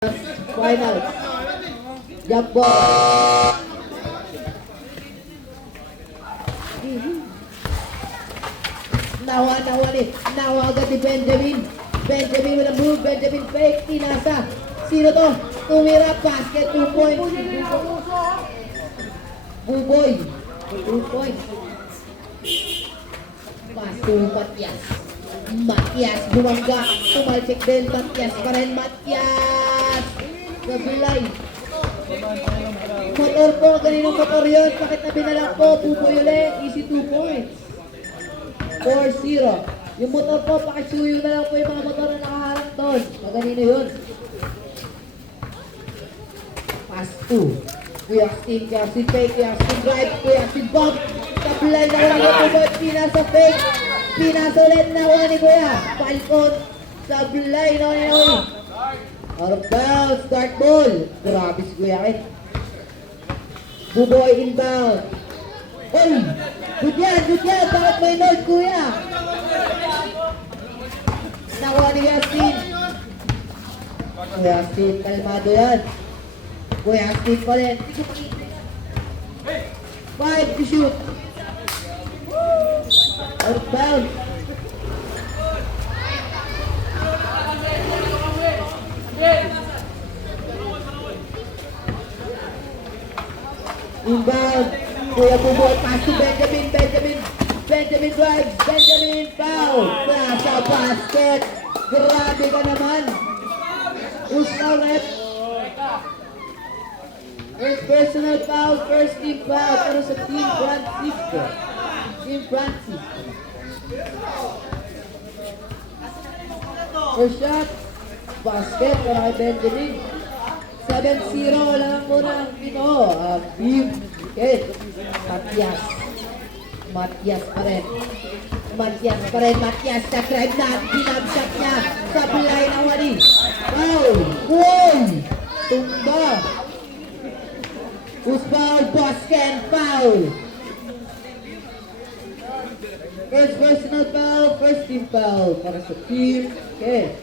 Final. Jump ball. Nawa agad ni Benjamin. Benjamin with a move. Benjamin fake. Tinasa. Sino to? Tumira. Basket. 2 points. Buboy. 2 points. Pass to Matias. Matias bumangga. Tumalsik din. Matias pa rin. Matias. Gabilay. Motor po. Ganinong motor yun. Bakit na binalang po? Buboy ulit. Easy 2 points. 4-0. Yung motor po, pakisuyo na lang po yung mga motor na nakaharap doon. Maganino yun. Pass 2. Kuya Steve, Kuya Steve fake, Kuya Steve drive, Kuya Steve bump. Tablay na wala yung tubod. Pinasa fake. Pinasa ulit na wala ni Kuya. Falcon. Tablay na wala ni Kuya. Out of bounds. Start ball. Grabe si Kuya Kit. Buboy inbound. Oy! Good yan! Good yan! Bakit may load, Kuya? Nakuha ni Kuya Steve. Kuya Steve, kalmado yan. Kuya Steve pa rin. 5 to shoot. Out of bounds. Inbound. Kuya Buboy, pass to Benjamin. Benjamin drives. Benjamin foul. Nasa basket. Grabe ka naman. Usal rep. First personal foul, first team foul. Pero sa Team Francisco. Team Francisco. First shot. Basket para kay Benjamin. 7-0 lang muna ang Pino. Team Kid. Matias pa rin. Matias sa drive na. Binabshot niya. Sa bilay na wali. Foul. Goal. Tumba. Who's foul? Boston foul. First personal foul. First team foul. Para sa Team Kid.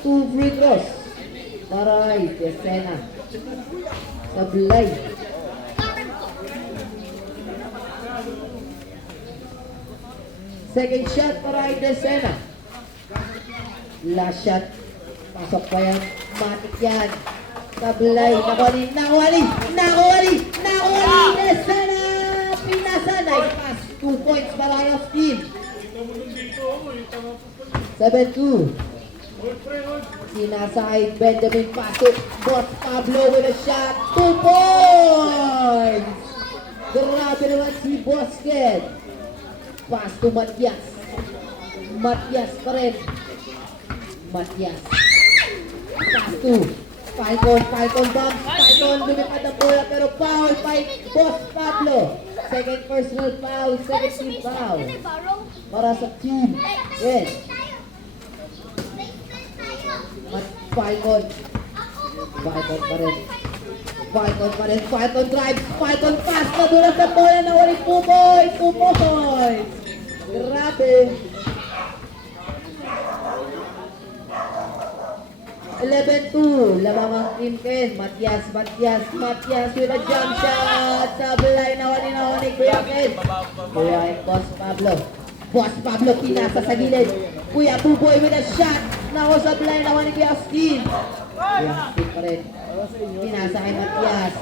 Two free throws. Maray. Desena. Sablay. Second shot para kay Desena. Last shot. Pasok pa yan. Matik yan. Sablay. Nakuwali. Desena. Pinasa. Nice pass. 2 points para kay off team. 7-2. Sinasa kay Benjamin pasok. Boss Pablo with a shot. 2 points! Grabe naman si Bosket. Pass to Matias. Matias pa rin. Matias. Pass to Falcon bump. Falcon lumipad ang bola pero foul by Boss Pablo. Second personal foul. Second team foul. Para sa team. Yes. Falcon pa rin. Falcon drives. Falcon pass. Nadulas ang bola na walang 2 points. 2 points. Grabe. 11-2. Lamang ang team Ken. Matias with a jump shot. Sablay na wali Kuya Ken. Kuya Ken, Boss Pablo pinasa sa gilid. Kuya Buboy with a shot. Nako sa blind naman ni Kuya Austin. Kuya Austin pa rin. Pinasa kay Matias.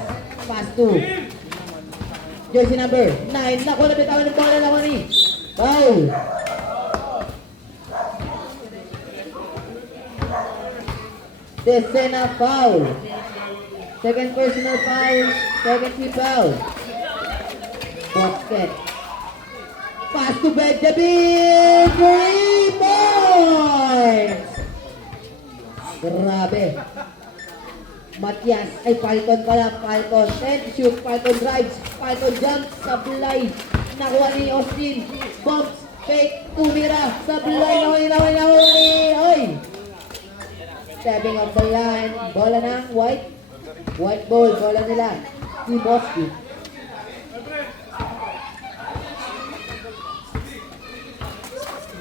Pass 2. Jersey number 9. Nako, nabitawan ng bola naman ni. Foul. Desena foul. Second personal foul. Second team foul. Basket. Pass to Benjamin. 3 points. Grabe. Matias. Ay, Falcon pala. Falcon. 10 shoot. Falcon drives. Falcon jumps. Sablay. Nakuha ni Austin. Bumps. Fake. Tumira. Sablay. Oy. Stepping off the line. Bola ng white. White ball. Bola nila. Team Austin.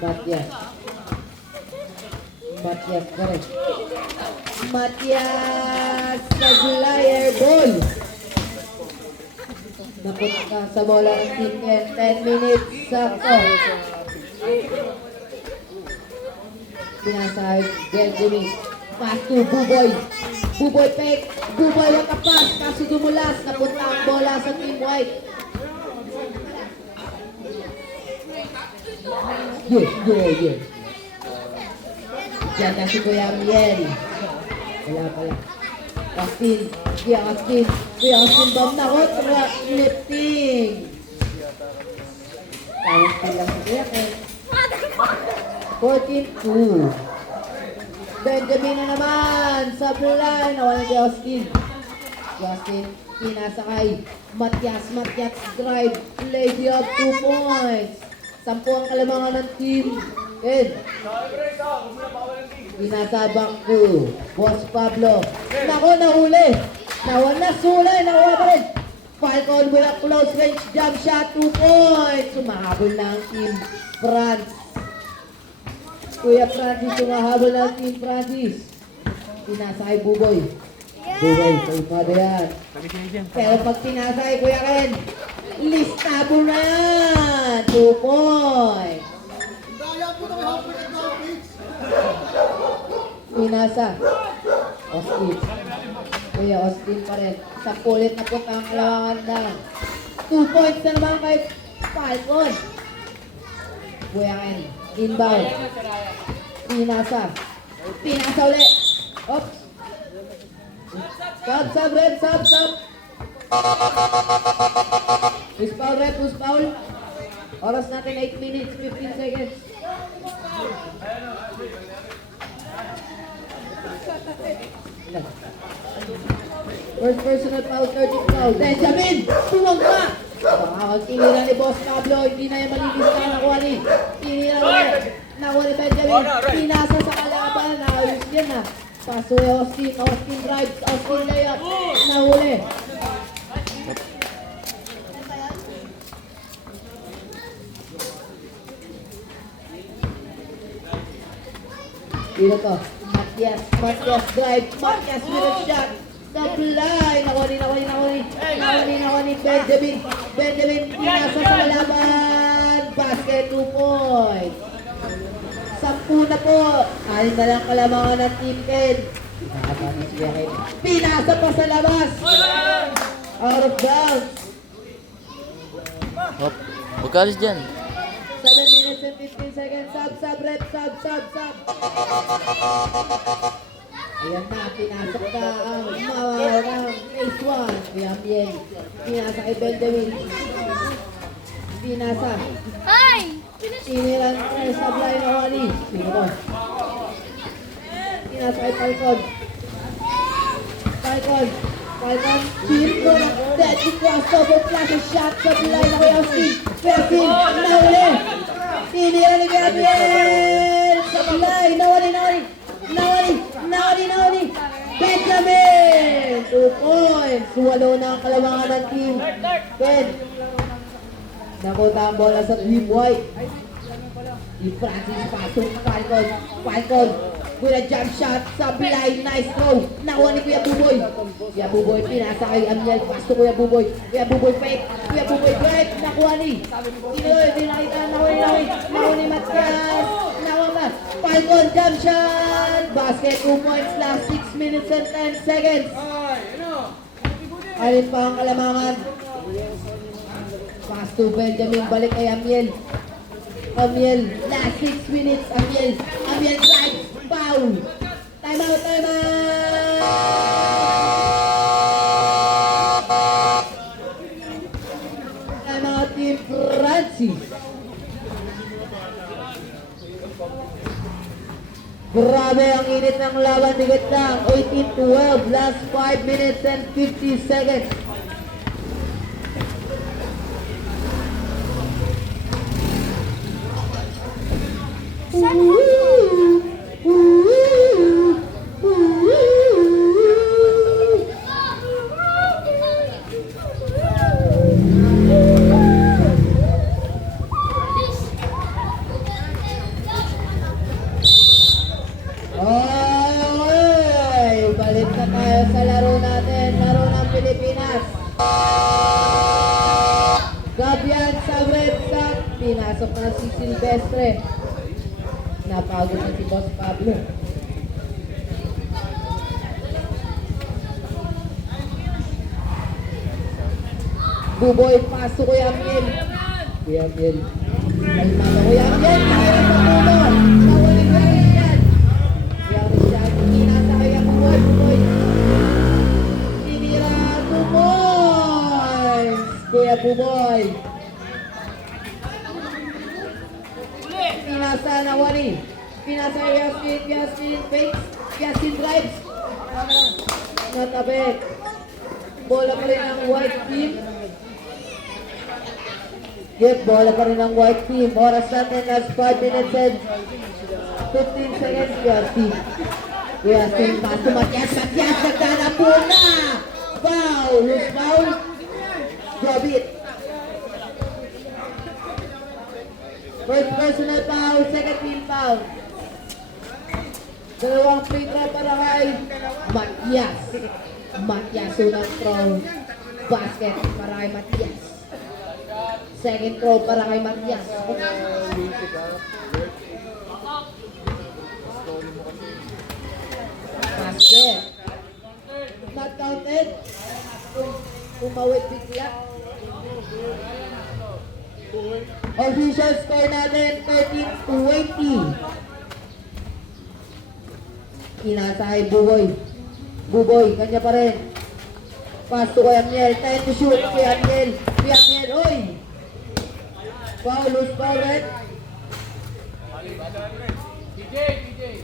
Matias. Matias pa rin. Matias Saglay ball. Napunta sa bola ng team Ken. 10 minutes. Sakto. Pinasahid Benjamin. Pass to Buboy. Buboy fake. Buboy wag ka pass. Kaso dumulas. Napunta ang bola sa team white. Yeah. Diyan na si Kuya Miel. Wala pala. Austin. Kuya Austin. Bam na ko. Lifting. Tawag sila si Kuya Ken. 14-2. Benjamin na naman. Sablay. Nawala si Austin. Pinasakay. Matias drive. Lady of 2 points. 10 ang kalamangan ng team. Ed. Pinasabang ko. Boss Pablo. Nako, nahuli. Nawala sulay. Nakuha pa rin. Falcon with a close range jump shot. 2 points. Sumahabol na ang team France. Kuya Francis, sumahabol na ang team Francis. Pinasakay Buboy. Buboy, sabi pa ba yan? Pero pag pinasakay Kuya Ken, listabo na yan. 2 points. Pinasa. Austin. Kuya Austin pa rin. Sa pulit na po ang kalawangan na. 2 points na naman kay Falcon. Kuya Ken. Inbound. Pinasa ulit. Oops. Sub, rep, sub. Push foul, rep, push foul. Oras natin 8 minutes, 15 seconds. First personal foul, 30 foul. Benjamin! Tumang ka! Tinira ni Boss Pablo, hindi na yung malinis na nakuha ni. Nakuha ni Benjamin. Pinasa sa kalaban. Ayos yan na. Paso ni Austin drives. Austin layup. Nahuli. Dito to. Matias drive. Matias with a shot. Supply! Nakuha ni Benjamin. Pinasa sa kalaban. Basket 2 points. 10 na po. 6 na lang kalamangan ng team Ken. Pinasa pa sa labas. Out of bounds. Hop, bukalis dyan. 7 minutes and 15 seconds. Sub, rep, sub. Ayan na, pinasok na ang mawarang phase 1. Piamien. Pinasa kay Benjamin. Pinasa. Sinilang sa blind na Wally. Sino ko? Pinasa kay Falcon. Chip ko na dead. Crossover flash a shot sa blind na kay Austin. Perkin, nahuli. Sinilang ni Gabriel. Sa blind, Nawali. Benjamin! 2 points. Walo na ang kalamangan ng team Ken. Nakuha ang bola sa team white. Si Francis pasok na Falcon. With a jump shot sa blind. Nice throw. Nakuha ni Kuya Buboy. Pinasa kay Amiel. Pasto Kuya Buboy. Fake. Kuya Buboy drive. Nakuha ni. Nakuha ni Matias. Falcon jump shot. Basket 2 points. Last 6 minutes and 10 seconds. Alin pa ang kalamangan. Pass to Benjamin. Balik kay Amiel. Last 6 minutes. Amiel drive. Foul. Time out. Time out team Francis. Grabe ang init ng laban, bigat lang. 18-12, last 5 minutes and 50 seconds. Silvestre. Napagod na si Boss Pablo. Buboy, paso Kuya Miel. Kuya Miel. Kalmado Kuya Miel. Kaya sa mulo. Nawali Kuya Christian. Kuya Christian. Inasa kaya Buboy. Buboy. Tinira. Buboy. Kuya Buboy. Pinasa nawali. Pinasa Yasmin. Yasmin fakes. Yasmin drives. Natabek. Bola pa rin ang white team. Yep, bola pa rin ang white team. Oras natin last 5 minutes and 15 seconds. Yasmin, pass to Matias. Matias, nagdana po na! Foul! Loose foul. Drop it. First personal foul, second team foul. Dalawang free throw para kay Matias. Matias, unang throw. Basket para kay Matias. Second throw para kay Matias. Basket. Not counted. Umawit bigla. Official score natin 13-20. Inasa kay Buboy. Buboy, kanya pa rin. Pass to Kuya Miel. Time to shoot. Kuya Miel. Kuya Miel, oy! Foul, loose foul, red.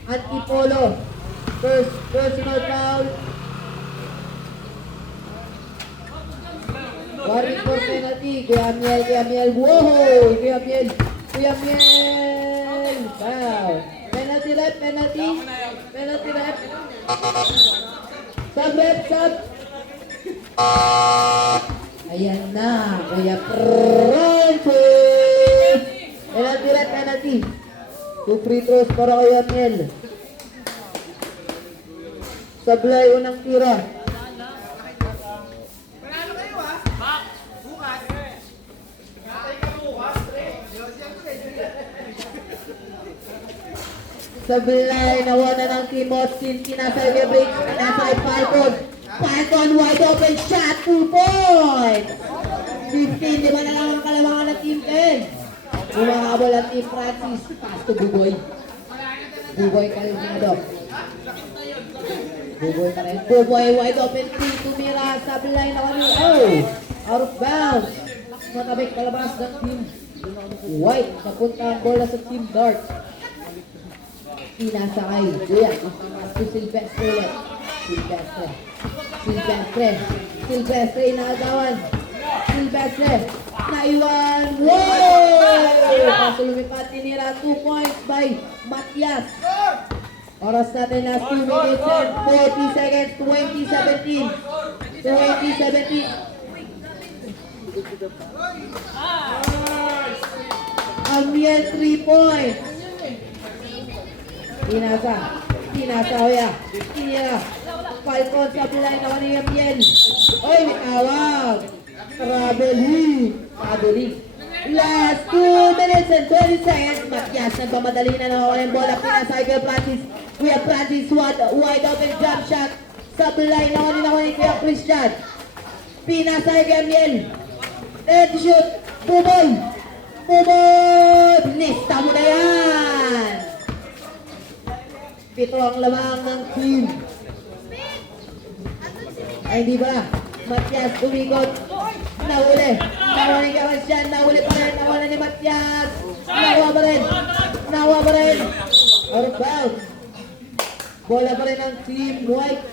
Antipolo. First personal foul. Warning for penalty. Kuya Miel, Kuya Miel. Whoa! Kuya Miel. Kuya Miel. Foul. Penalty rep, penalty. Penalty rep. Sub rep, sub. Ayan na. Kuya Francis. Penalty rep, penalty. 2 free throws para Kuya Miel. Sablay unang tira. Sablay, nawanan ng Team Austin, kinasay niya breaks, kinasay Falcon. Falcon, wide open shot, 2 points! 15, di ba na lang ang kalamangan ng Team 10? Umahabol ang Team Francis, pass to Buboy. Buboy Calmado. Buboy pa rin. Buboy, wide open 3, tumira, Sablay, nawanan. Oh! Out of bounds. Matabik, palabas ng Team White. Napunta ang bola sa Team Dark. Pinasa kay Kuya. Mas to Silvestre ulit. Silvestre. Silvestre. Silvestre inagawan. Silvestre. Naiwan. Wow! Kaso lumipat tinira. 2 points by Matias. Oras natin last 2 minutes and 40 seconds. 2017. 2017. Amiel 3 points. Pinasa. Pinasa Kuya. Tinira. Falcon sa pilay na ni Amiel. Oy, may tawag. Traveling. Traveling. Last 2 minutes and 20 seconds. Matias, nagpamadali na naman yung bola. Pinasa kay Francis. Kuya Francis, wide open jump shot. Sa pilay na ni Kuya Christian. Pinasa kay Amiel. And shoot. Buboy. Buboy. Lista mo na yan. 7 ang lamang ng team. Ay, hindi ba? Matias, umikot. Nahuli. Nahuli ka man siya. Nahuli pa rin. Nahuli ni Matias. Nawa pa rin. Nawa pa rin. Out of bounds. Bola pa rin ng Team White.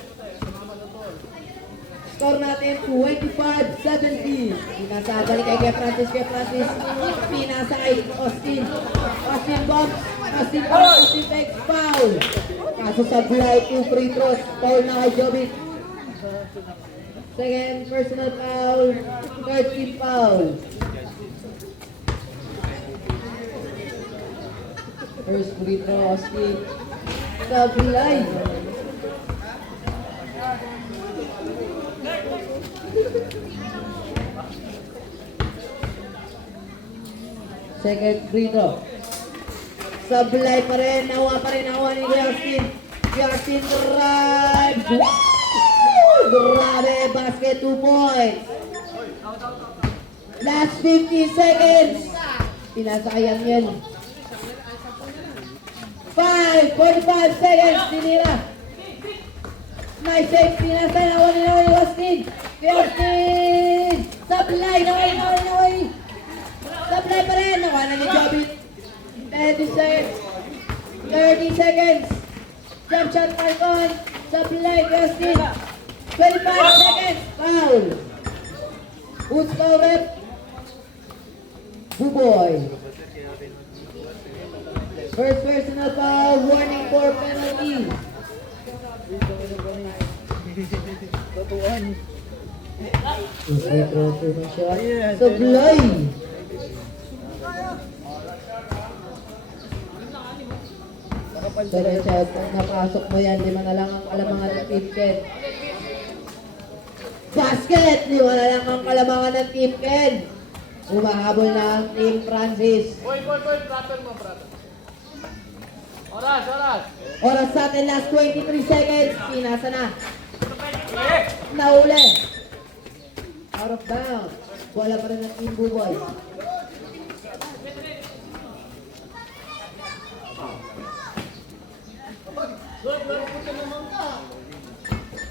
Score natin 25-17. Pinasabalik kay Francis. Francis. Pinasa kay Austin. Austin bombs. Austin bombs. Austin takes foul. Kaso Sablay, 2 free throws. Foul na kay Jobit. Second personal foul. Third team foul. First free throw, Austin. Sablay. Second free throw. Sablay pa rin. Nakuha pa rin. Nakuha ni Justin. Justin drives. Woo! Grabe. Basket 2 points. Last 15 seconds. Pinasayang yan. 45 seconds. Tinira. Nice save. Pinasay. Nakuha ni Justin. Justin. Sablay. Naway. Sablay pa rin. Nakuha na ni Jobit. 30 seconds. Jump shot Falcon. Sablay. Justin. 25 seconds. Foul. Who's foul rep? Buboy. First personal foul. Warning for penalty. Free throw na shot. Sablay. Pero siya, kung napasok mo yan, 5 na lang ang kalamangan ng Team Ken. Basket! 5 na lang ang kalamangan ng Team Ken. Umahabol na ang Team Francis. Boy, prater mo, prater. Oras. Oras sa atin, last 23 seconds. Pinasa na. Nauli. Out of bounds. Wala pa rin ang Team Buboy.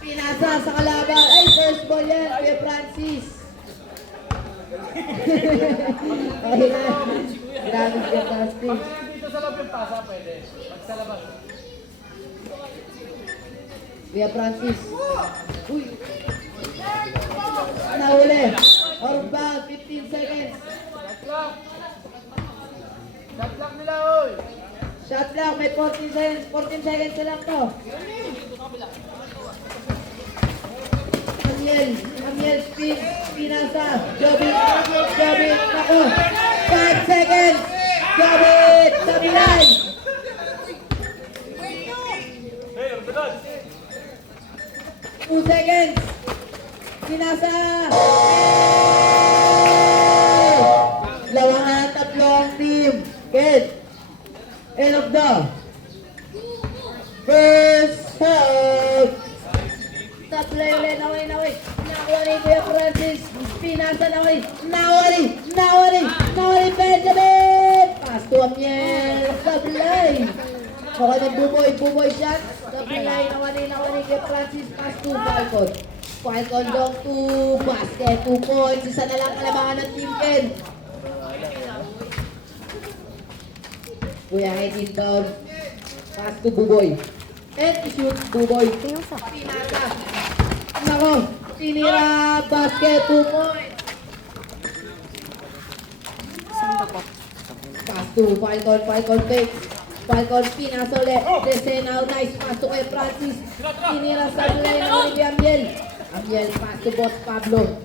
Pinasa sa kalaban. Ay, first ball yan. Kuya Francis. Ay na. Grabe siya, Francis. Dito sa loob yung pasa, pwede. Pag sa labas. Kuya Francis. Uy. Nahuli. Out of bounds. 15 seconds. Shot clock nila, oy. Shot clock. May 14 seconds. 14 seconds na lang to. Amiel spin, Pinasa, Jobit, nako, 5 seconds, Jobit, Sablay. 2 seconds, Pinasa. Lawangan, tatlong team. Good. End of the first half. Sablay ulit, naway. Nakuha ni Kuya Francis. Pinasa naway. Nawali, Benjamin. Pass to Amiel. Sablay. Mukha ng buboy shot. Sablay, nawali Kuya Francis. Pass to Falcon. Falcon long to basket. 2 points. Isa na lang kalamangan ng Team Ken. Kuya head inbound. Pass to Buboy. And shoot Buboy. Pinasa. Nako, tinira basket 2 points. Pass to Falcon fake. Falcon pinasa ulit. Desena, nice pass to kay Francis. Tinira sa Sablay na ni Amiel. Amiel pass to Boss Pablo.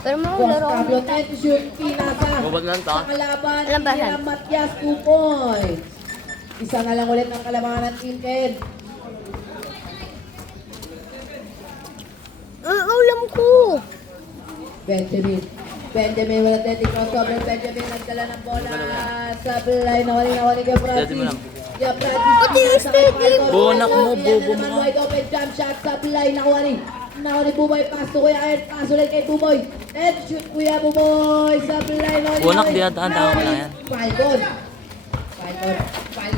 Pero mga Boss laro Pablo try to shoot. Pinasa. Sa kalaban, tinira Matias 2 points. Isa na lang ulit ang kalabangan ng Team Ken. ulam ko. Benjamin, wala tayo crossover. Benjamin nagdala ng bola. Sablay, nawali kay Francis. Kaya Francis. Pati yung stadium. Bonak mo, bobo mo. Wide open jump shot. Sablay, nakuha ni Buboy. Pass to Kuya Ed. Pass ulit kay Buboy. And shoot Kuya Buboy. Sablay, Bonak, di ata ko lang yan. Falcon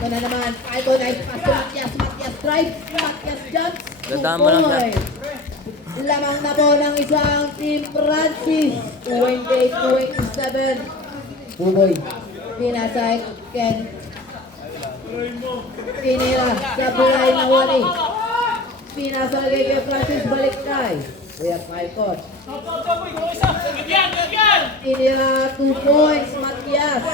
na naman. Falcon, nice pass to Matias drive. Matias jumps. 2 Gandaan mo lang siya. points. Lamang na po ng isang Team Francis. 28-27. Buboy. Pinasay. Ken. Tinira. Sablay na wali. Pinasay kay Francis. Balik tayo. Kuya Falcon. Tinira 2 points. Matias.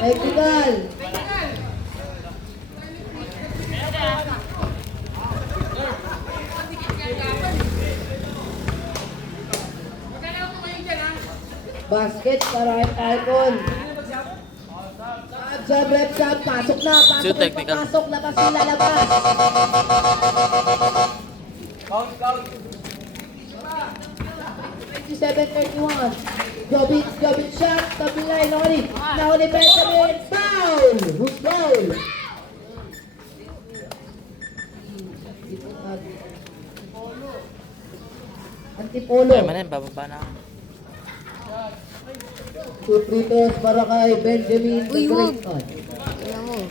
Equival. Basket para kay Falcon. Sub, rep, sub. Pasok na. So, technical. Pasok. Labas yung lalabas. Count, count. 27-31. Jobin shot. Tabi line. Nakuli Benjamin. Foul! Who's foul? Antipolo. Ay, manin, bababa na ako. 2 free throws para kay Benjamin. Uy, wag. Great. Tingnan mo.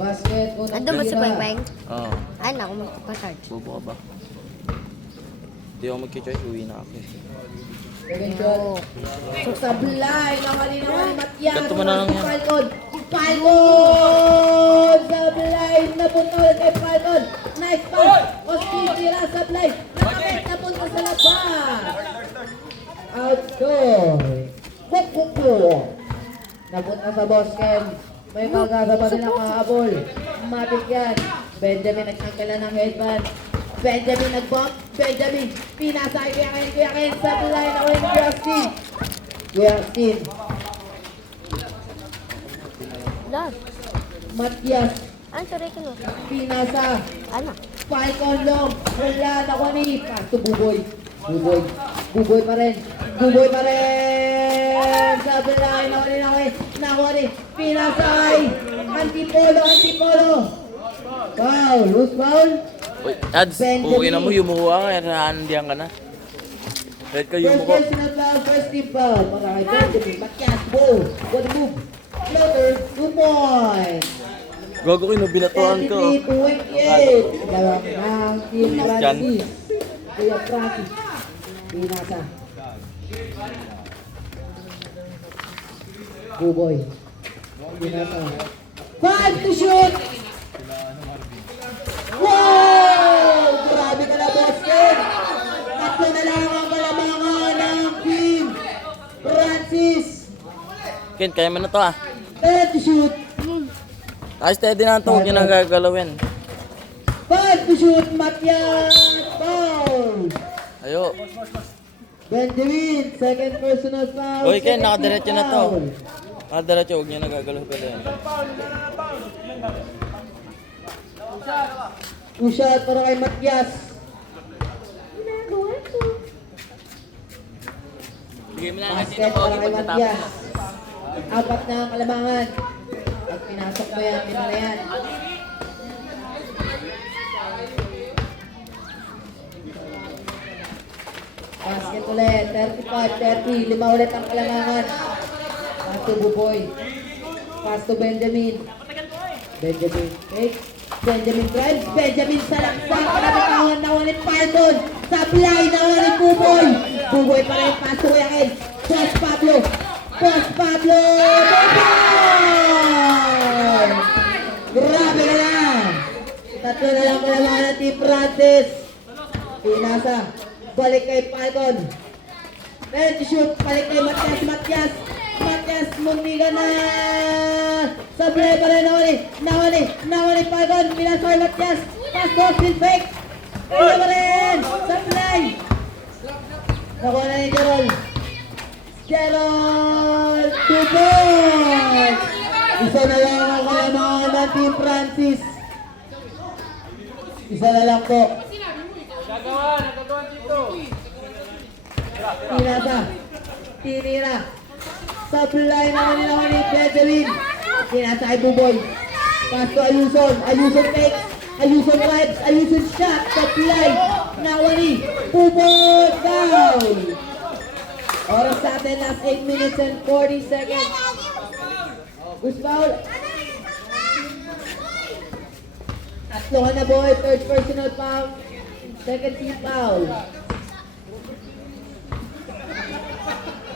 Basket. unang Ando ba si tira. Bang Bang? Oo. Ay, naku, magpapasarge. Bobo ka ba? Hindi ako mag-choice. Uwi na ako. Second shot. So, sablay. Nakali Matias. Ganto mo na lang yan. Falcon. Falcon! Sablay. Napunta ulit kay Falcon. Nice pass. Oski tira sablay. Nakapit napunta sa labas. Outscore. Kukuku. Napunta sa Bosken. May magkasama nilang kahabol. Matik yan. Benjamin nagtangkala ng headband. Benjamin nag-bump. Benjamin. Pinasa kay Kuya Ken. Sa line ako yung Justin. Kuya Justin. Love. Matias. Ano, sorry ko no? Pinasa. Ano? Falcon long. Wala na ko ni. Pasto Buboy. Buboy. Buboy pa rin. Buboy pa rin. Sa line ako ni. Nakuha ni. Pinasay. Antipolo. Antipolo. Foul. Who's foul? Uy, Ads, Benjamin. uwi na mo, yumuha ka. Nahandiyan ka na. Red ka First yumuha. personal foul. First team foul. Para kay Benjamin. Matias. Whoa. What a move. Floater. 2 points. Gago ko, binatuan ko. 33-28. Lawak ng Team Francis. Kuya Francis. Pinasa. Buboy. Pinasa. 5 to shoot! Wow! Grabe ka na, Boston! Tatlo na lang ang kalamangan ng Team Francis. Ken, kaya mo na to ah. 10 to shoot! Ay, steady na ito. Huwag nyo nang gagalawin. 5 to shoot, Matias! Foul! Ayo. Benjamin, second personal foul. Uy, Ken, second nakadiretso team na to. foul. Nakadiretso, huwag nyo nang gagalaw pala yan. Two shot para kay Matias. Bigay mo na Basket para kay Matias. Apat na ang kalamangan. Pag pinasok mo yan, lima na yan. Basket ulit, 35-30. Lima ulit ang kalamangan. Pass to Buboy. Pass to Benjamin. Benjamin takes. Benjamin drives. Benjamin sa laksa. Panabitawan na ulit Falcon. Sablay na ulit Buboy. Buboy pa rin. Pass to Yakin. Post Pablo. Post Pablo. Buboy! Grabe na lang. Tatlo na lang kalamangan ng Team Francis. Pinasa. Balik kay Falcon. Meron to shoot. Balik kay Matias. Matias. Matias. Mundiga na. Sablay pa rin. Nawali. Falcon. Pinasa kay Matias. Pass to Austin fake. Kaya pa rin. Sablay. Nakuha na ni Gerald. Gerald. 2 points. Isa na lang ang kalamangan ng Team Francis. Isa na lang po. Nagagawa dito. Pinasa. Tinira. Sablay na nila ni Benjamin. Pinasa kay Buboy. Pass to Ayuson. Ayuson takes. Ayuson drives. Ayuson shot. Sablay. Nawali. Buboy. Down. Oras sa atin. Last 8 minutes and 40 seconds. Who's foul? Tatlo ka na boy. Third personal foul. Second team foul.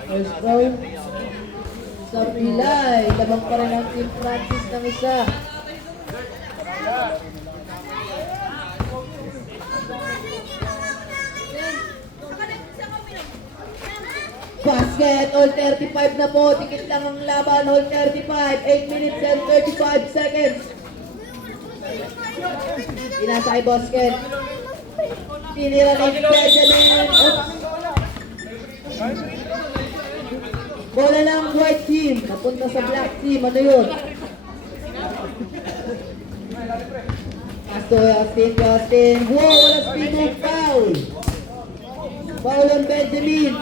First foul. Sa Pilay. Labang pa rin ang Team Francis ng isa. Basket. All 35 na po. Tikit lang ang laban. All 35. 8 minutes and 35 seconds. Pinasa kay Basket. Tinira ni Benjamin. Oops. Bola ng white team. Napunta sa black team. Ano yun? Pasto, Justin. Wow, wala speed move foul. Foul on Benjamin.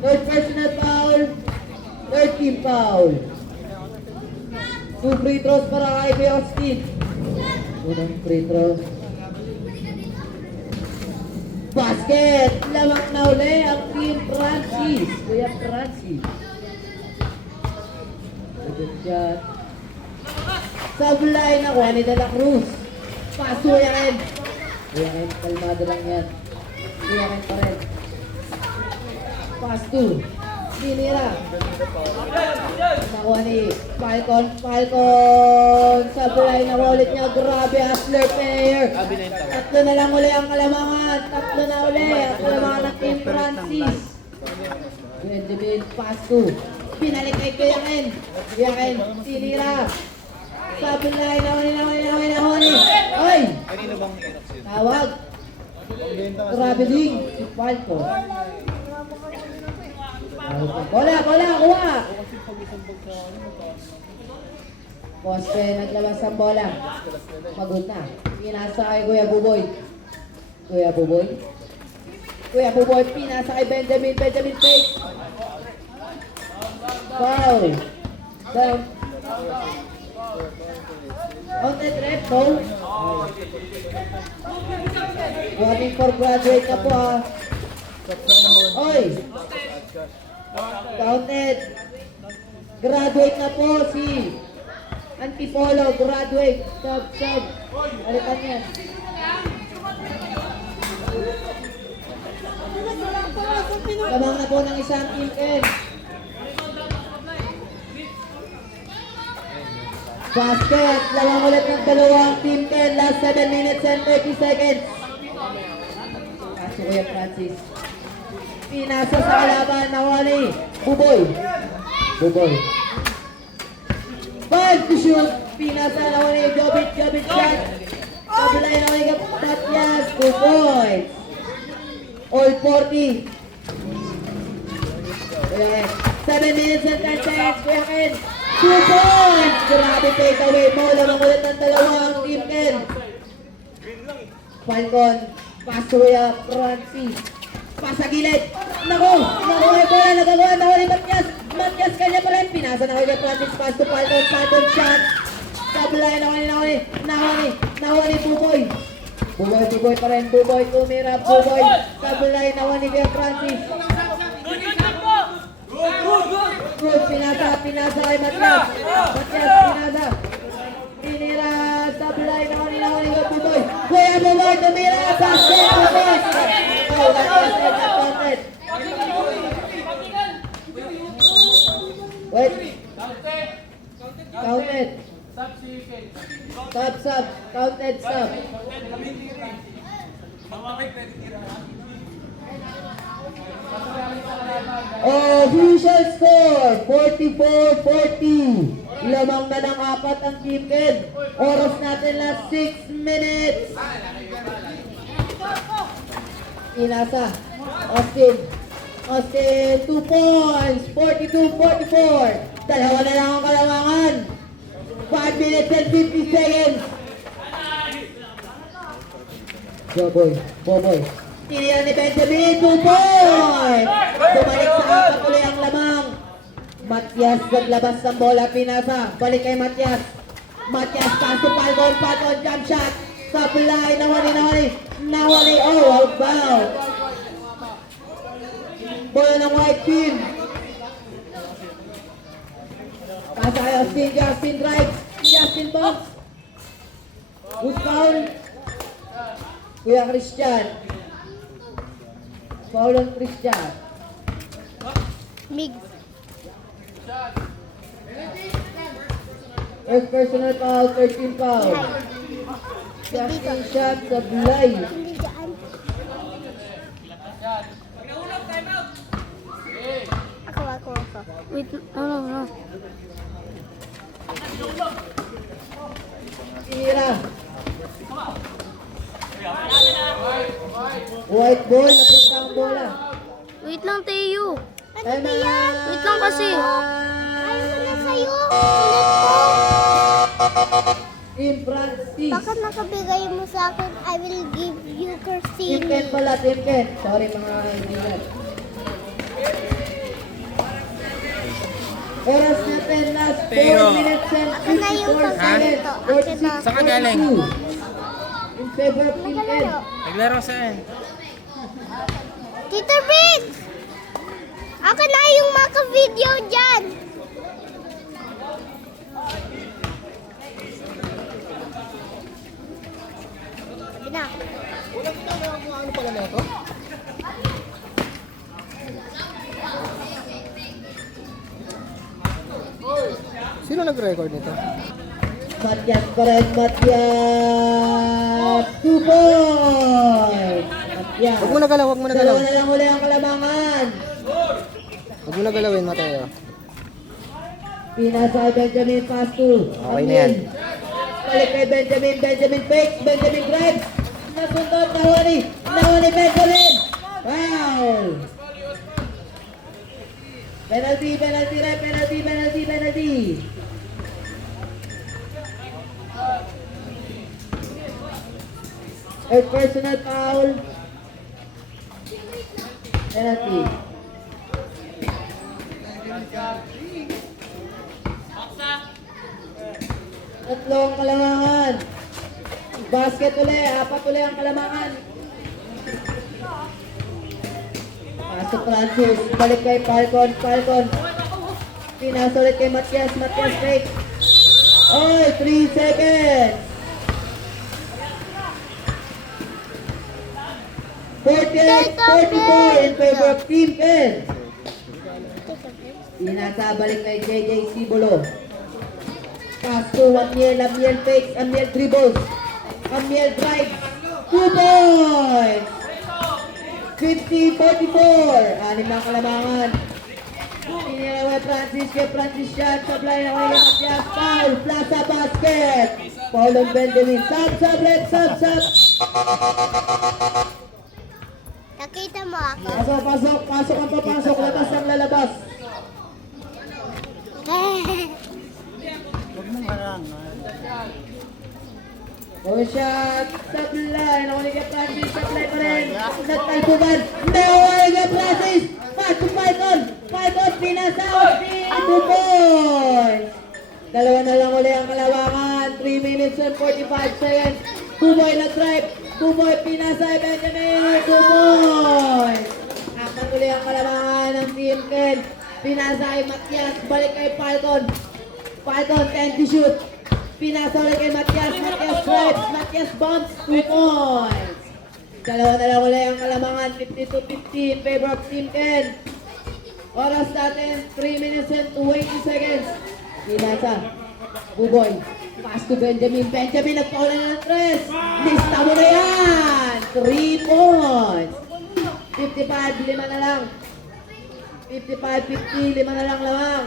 Third personal foul. Third team foul. 2 free throws para kay Kuya Austin. Unang free throw. Basket! Lamang na uli ang Team Francis. Kuya Francis. Good shot. Sablay na Juan de la Cruz. Paso yan. Kuya Ken, kalmado lang yan. Kuya Ken pa rin. Pass 2. Sinira. Nakuha ni Falcon. Sablay na ulit niya. Grabe, hustler player. Tatlo na lang uli ang kalamangan. Tatlo na uli ang kalamangan ng Team Francis. Benjamin, pass 2. Pinalik kay Kuya Ken. Kuya Ken, sinira. Sablay na uli. Oy! Tawag. Grabe din. Si Falcon. Bola, kuha! Poste, naglabas ang bola. Pagod na. Pinasa kay Kuya Buboy. Pinasa kay Benjamin. Fake. Foul. Down. Counted red, foul. Warning for graduate na po ha. Oy! Counted. Graduate na po si Antipolo. Graduate. Sub. Alitan yan. Lamang na po ng isang team Ken. Basket. Lamang ulit ng dalawang team Ken. Last 7 minutes and 30 seconds. Kaso Kuya Francis. Pinasa sa kalaban na wali. Buboy. Five to shoot. Pinasa na wali. Jobit shot. Kabulay na wali. Matias. 2 points. All 40. Okay. 7 minutes and 10 seconds. Kuya Ken. 2 points. Grabe take away mo. Lamang ulit ng dalawang team Ken. Falcon. Pass to Kuya Francis. Pasa gilid. Naku, bola nagagawa na ni Matias kanya pa rin. Pinasa na kay Francis. Pass to Falcon shot. Sablay na ni Buboy. Buboy pa rin. Buboy tumira. Sablay na ni kay Francis. Cruz, pinasa kay Matias. Pinasa. Pinira. Sablay na ni kay Buboy. Kuya Buboy tumira. Basket. Wait. Counted. Sub. Counted sub. Official score 44-40. Lamang na ng 4 ang team Ken. Oras natin last 6 minutes. Pinasa. Austin, 2 points. 42-44. Dalawa na lang ang kalamangan. 5 minutes and 50 seconds. Boboy. Tinihan ni Benjamin. 2 points. Bumalik sa patuloy ang lamang. Matias naglabas ng bola. Pinasa. Balik kay Matias. Pass to Falcon. Jump shot. Supply. Nawali. Oh, outbound. Bola ng white team. Pasa kay Austin. Justin drives. Justin box. Who's foul? Kuya Christian. Foul on Christian. Mig. First personal foul, 13 foul. Justin shot sa Blay. Hindi dyan. Ako. Wait, no. Tinira. White ball, napunta ang bola. Wait lang, Teo. Ano Time ba yan? out! Wait lang kasi. Ayaw ko na sa'yo. Ulit ko. Team Francis. Bakit nakabigay mo sa akin? I will give you Team Corsini. Ken pala, Team Ken. Sorry mga kaibigan. Oras natin, last 4 minutes and Ako na yung 54 seconds. pagkanto. Ako na. Saan ka galing? In favor of Team Ken. Nagalaro. Naglaro saan? Tito Big! Ako na yung maka-video dyan. Sabi na. Sino nag-record nito? Matias pa rin, Matias! 2 points! Matias. Huwag mo na galaw, huwag mo na galaw. Dalawa na lang uli ang kalamangan. Huwag mo na galawin, Mateo. Pinasa kay Benjamin, pass to. Okay na yan. Balik kay Benjamin, Benjamin fakes, Benjamin grabs. Nasunod, nahuli Benjamin. Foul! Penalty, penalty, right, penalty, penalty, penalty. A personal foul. Penalty. Tatlo ang kalamangan. Basket uli, 4 uli ang kalamangan. Pasok Francis, balik kay Falcon, Falcon. Pinasa ulit kay Matias, Matias fake. Oy, 3 seconds. 48-44 in favor of Team Ken. Pinasa balik kay JJ Sibulo. Pass to Amiel fakes, Amiel dribbles. Amiel drives. 2 points. 50-44. Anim ang kalamangan. Pinila kay Francis shot. Sablay na kay Matias. Foul. Plaza basket. Foul on Benjamin. Sub, red, sub. Nakita mo ako? Pasok ang papasok. Labas ang lalabas. Oh, shot. Sablay. Nakuha kay Francis. Sablay pa rin. Nagtalpugan. Nakuha kay Francis. Pass to Falcon. Falcon. Pinasa. 2 points. Dalawa na lang uli ang kalawangan. 3 minutes and 45 seconds. Buboy na drive. Buboy pinasa kay Benjamin. 2 points. Akan uli ang kalawangan ng Team Ken. Pinasa kay Matias. Balik kay Falcon. Falcon 10 to shoot. Pinasa ulit kay Matias. Matias drives. Matias bounce. 2 points. Dalawa na lang uli ang kalamangan. 50-50 in favor of Team Ken. Oras natin, 3 minutes and 20 seconds. Pinasa. Buboy. Pass to Benjamin. Benjamin nagpaula na ng 3. Lista mo na yan. 3 points. 55, 5 na lang. 55-50, 5 na lang lamang.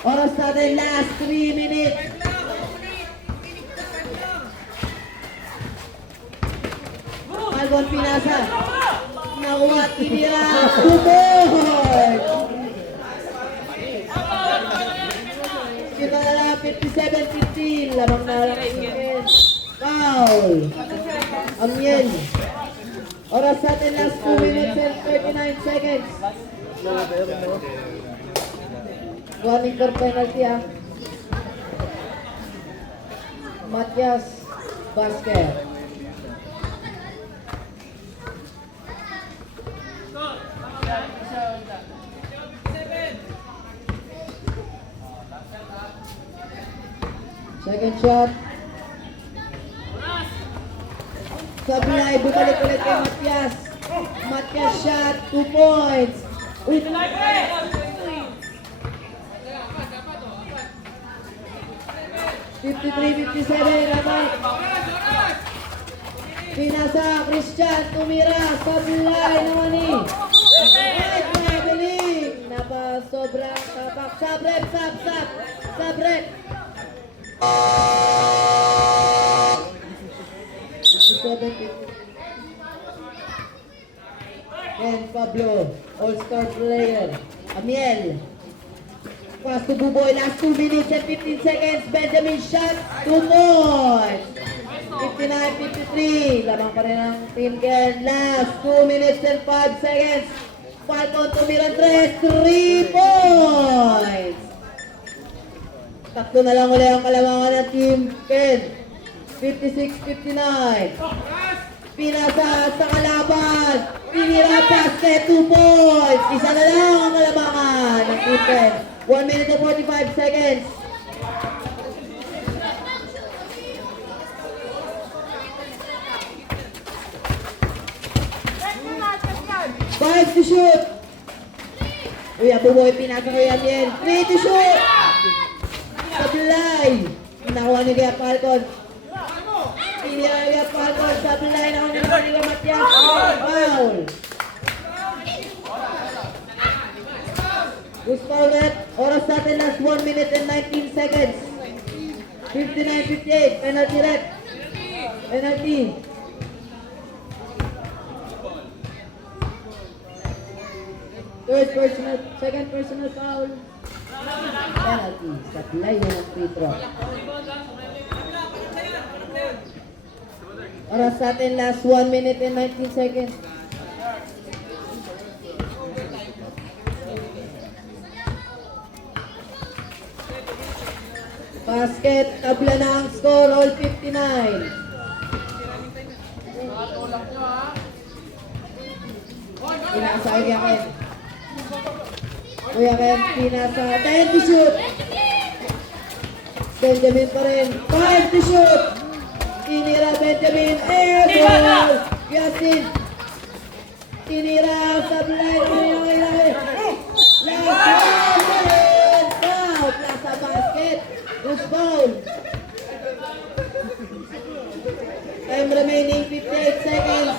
Oras natin, last 3 minutes. Alvon Pinasa. Nakuha, tinira. 2 points. Kita na lang, 57-15. Lamang na lang. Foul. Amiel. Oras natin, last 2 minutes and 39 seconds. Warning for penalty ah. Matias basket. Second shot. Sablay, bumalik ulit kay Matias. Matias shot, 2 points. With 53-57, Ramat. Pinasa, Christian, tumira, sablay naman ni. Right, magaling. Napasobrang tapak. Sabrep, sabrep. 57-50. Ken Pablo, all-star player. Amiel. Pass to Buboy, last 2 minutes and 15 seconds. Benjamin shot, 2 points. 59-53. Lamang pa rin ang team Ken. Last 2 minutes and 5 seconds. Falcon tumirang 3 points. Tatlo na lang uli ang kalamangan ng team Ken. 56-59. Pinasa sa kalaban. Pinira basket, 2 points. Isa na lang ang kalamangan ng team Ken. 1 minute and 45 seconds. Five to shoot. Kuya Buboy, pinasa Kuya Miel. 3 to shoot. Sablay. Nakuha ni Kuya Falcon. Pinira ni Kuya Falcon. Sablay. Nakuha ni Kuya Matias. Foul. Who's foul rep? Oras natin last 1 minute and 19 seconds. 59-58. Penalty rep. Penalty. Second personal foul. Penalty. Sablay na ng free throw. Oras natin last 1 minute and 19 seconds. Basket, tabla na ang score, all 59. Pinasa kay Ken. Kuya Ken, pinasa. 10 to shoot. Benjamin pa rin. 5 to shoot. Tinira Benjamin. Air ball. Yasin. Tinira sa blind. Last one. Foul. Plaza basket. Who's foul? Time remaining 58 seconds.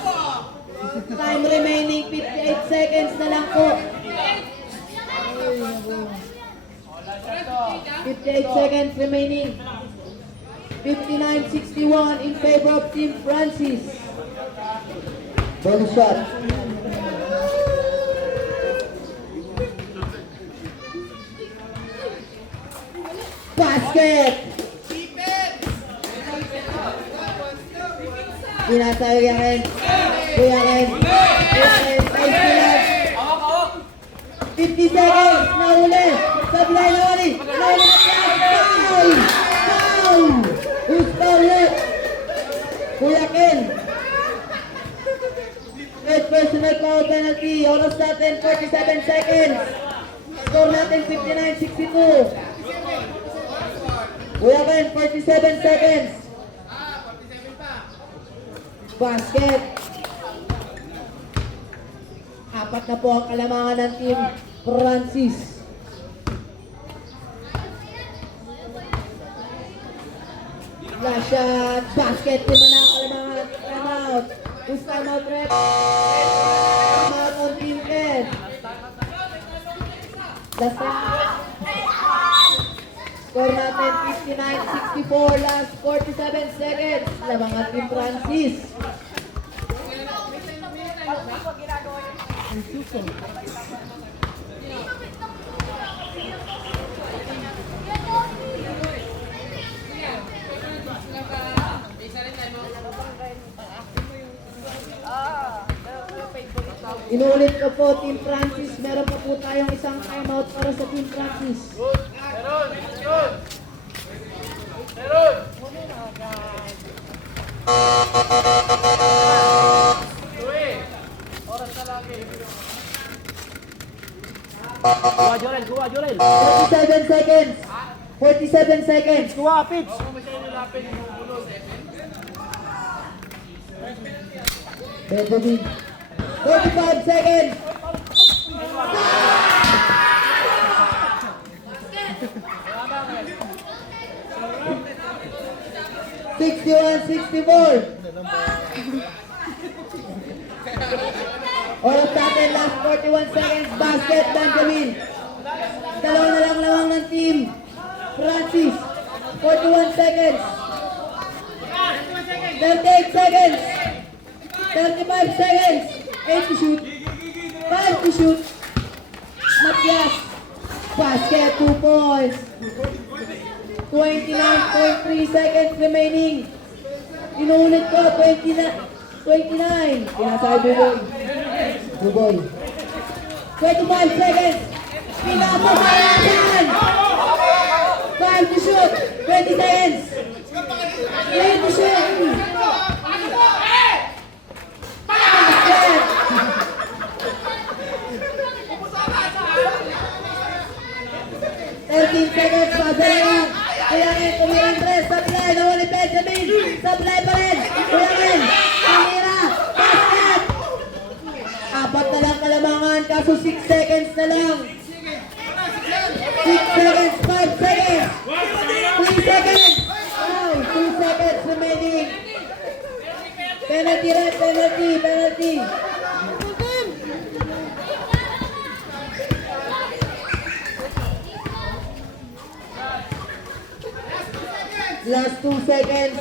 Time remaining 58 seconds na lang po. 58 seconds remaining. 59-61 in favor of Team Francis. Bonus shot. Basket! Pinasa Kuya Ken. Kuya Ken. Nice pinag. 50 seconds. Nahuli. Sablay na wali. Nahuli na foul! Foul! Who's foul left? Kuya Ken. Third personal foul penalty. Oras natin 47 seconds. Score natin 59-62. Kuya Ken, 47 seconds. Basket. Apat na po ang kalamangan ng Team Francis. Flash shot. Basket. Lima na ang kalamangan. Time out. Who's time out rep? Time out on Team Ken. Last time. Score natin 59-64. Last 47 seconds. Lamangan Team Francis. Inuulit ko po, Team Francis, meron pa po tayong isang timeout para sa Team Francis. Meron! Oras na lagi. Kuha, Jorel. 47 seconds. 47 seconds. Kuha, Pitch. Kung may sa'yo nilapin yung bulot. Benjamin. 45 seconds. 61-64. Oras natin, last 41 seconds. Basket, Benjamin. Dalawa na lang lamang ng team Francis. 41 seconds. 38 seconds. 35 seconds. 8 to shoot. to shoot. Matias. Basket, 2 points. 29.3 seconds remaining. Inuulit ko, 29. Sinasabi Buboy. Buboy. 25 seconds. Pinapamalakan. 5 to shoot. 20 seconds. 3 to shoot. Basket. 13 seconds, pasa lang. Kuyangin, tumira Andres, supply, nawali Benjamin. Supply pa rin. Kuyangin, tumira, basket. 4 na lang kalamangan, kaso 6 seconds na lang. 6 seconds, 5 seconds. 3 seconds. Wow, 2 seconds remaining. Penalty red, penalty. Last 2 seconds.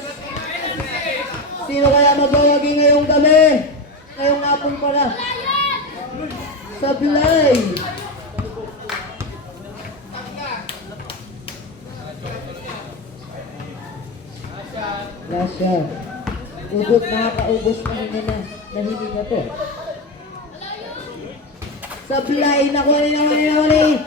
Sino kaya magwawagi ngayong gabi? Ngayong hapon pala. Sablay. Last shot. Ubot, nakakaubos kanina na. Nahili na to. Sablay, nakuha.